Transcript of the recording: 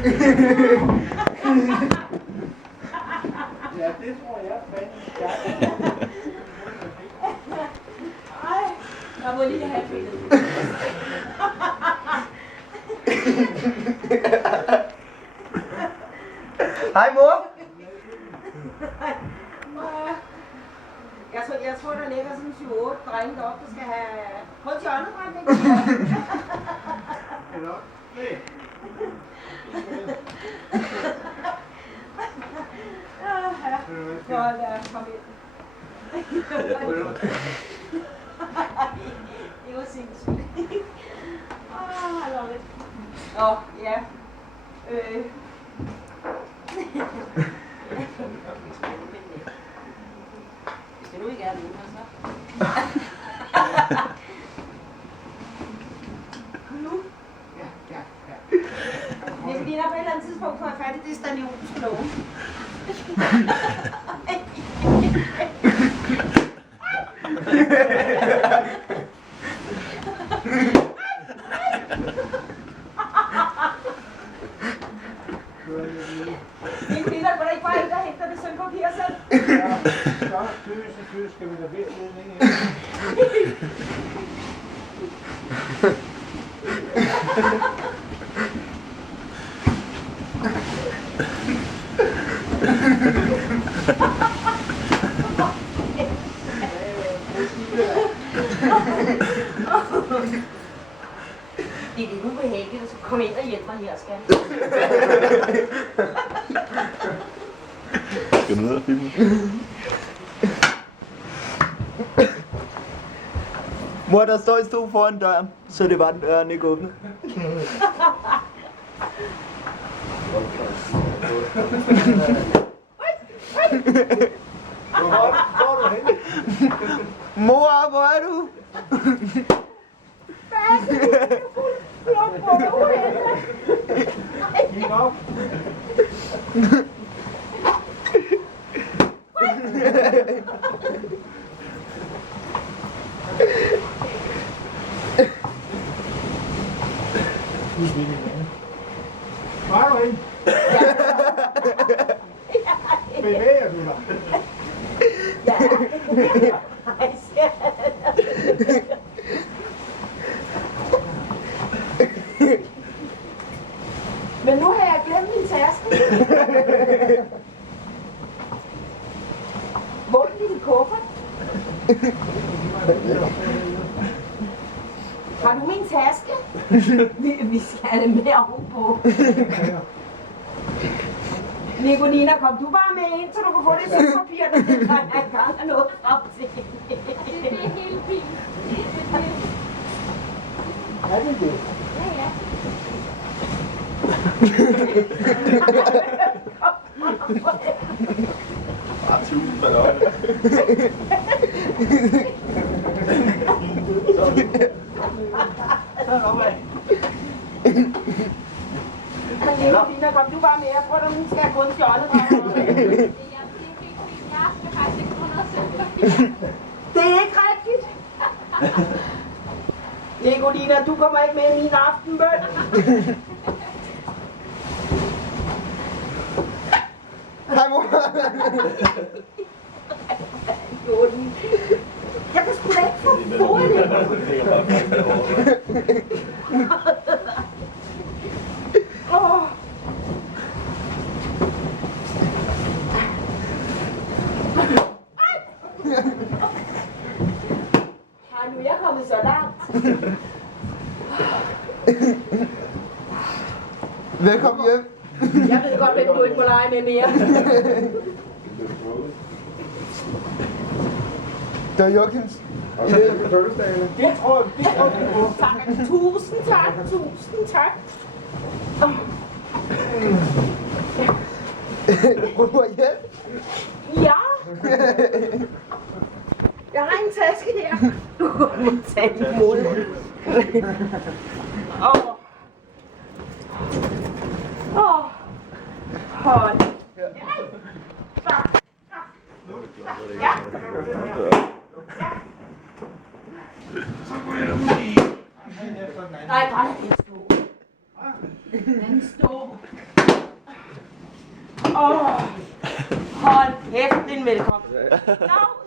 Ja, det tror jeg fandme. Ej, jeg må lige have billedet. Hej mor. Jeg tror, der ligger sådan 7-8 drenge deroppe, der skal have kun til åndedrætning. Eller? Nej. Godt, kom ind. Det var sindssygt. I love it. Nå, ja. Skal du ikke have det så? Nu? Ja. Det er fordi, der på et eller andet tidspunkt får jeg fat i det stanionske lån. Det er fordi, der går ikke bare ind og henter det sølvpapir selv. Ja, så selvfølgelig skal vi da vist ledning ind. Det er lidt ubehageligt, at så komme ind og hjælpe mig her, skal Skal du ned og filme? Mor, der står en stol foran døren, så det var den døren ikke åbnet. Hvor er du henne? Mor, hvor er du? Kig op. Hvor er du henne? Bevæger du dig? Ja. Men nu har jeg glemt min taske. Hvor er din kuffert? Har du min taske? Vi skal have det med ovenpå. Nicolina, kom du bare med ind, så du kan få det sølvpapir, der er gang af noget frem til. Det er helt fint. Er det det? Ja. Bare 1000 balloner. Men Nicolina, kom du bare med, jeg tror, du skal have kun stjålet. Jeg skal faktisk ikke få noget sølvpapir. Det er ikke rigtigt. Nicolina, du kommer ikke med i min aftenbøn. Hej mor. Jeg kan sgu da ikke få fået det. Åh. Har nu jeg kommet så langt? Velkommen hjem. Jeg ved godt, hvem du ikke må lege med mere. Der er Joachens. Det tror jeg på. Tusind tak, tusind tak. Brug hjælp. Ja. Jeg har en taske her. Du må tage imod. Hold. Ja. Nej, bare lad den stå. Den står. Hold kæft, din velkommen. Nå,